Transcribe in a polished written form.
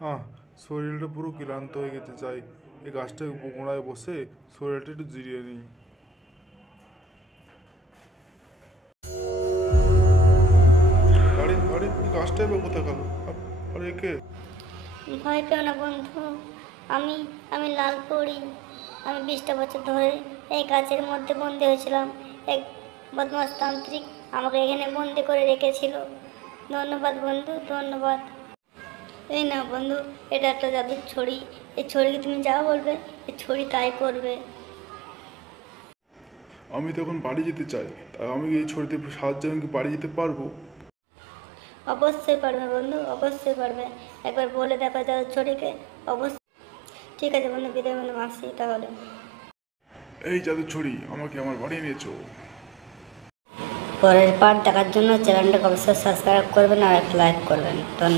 আহ, শরীরটা পুরো ক্লান্ত হয়ে গেছে, চাই এই গাছটায় গোড়ায় বসে শরীরটা একটু জিরিয়ে নিই। আরে আরে, এই গাছটাই বা কোথায় গেল? আরে একে ভয় পেও না বন্ধু। আমি আমি লাল পরি। আমি 20টা বছর ধরে এই গাছের মধ্যে বন্দি হয়েছিলাম। এক বদমাস তান্ত্রিক আমাকে এখানে বন্দি করে রেখেছিল। ধন্যবাদ বন্ধু, ধন্যবাদ। এই না বন্ধু, এটা একটা জাদুর ছড়ি। এই ছড়িকে তুমি যা বলবে এই ছড়ি তাই করবে। আমি তো এখন বাড়ি যেতে চাই, তাই আমি এই ছড়িতে সাহায্যে আমি কি বাড়ি যেতে পারবো? অবশ্যই পারবে বন্ধু, অবশ্যই পারবে। একবার বলে দেখো জাদুর ছড়িকে। অবশ্যই। ঠিক আছে বন্ধু, বিদায় বন্ধু, আসি তাহলে। এই জাদু ছড়ি, আমাকে আমার বাড়ি নিয়েছো। পরের পার্ট দেখার জন্য চ্যানেলটাকে অবশ্যই সাবস্ক্রাইব করবেন আর একটা লাইক করবেন। ধন্যবাদ।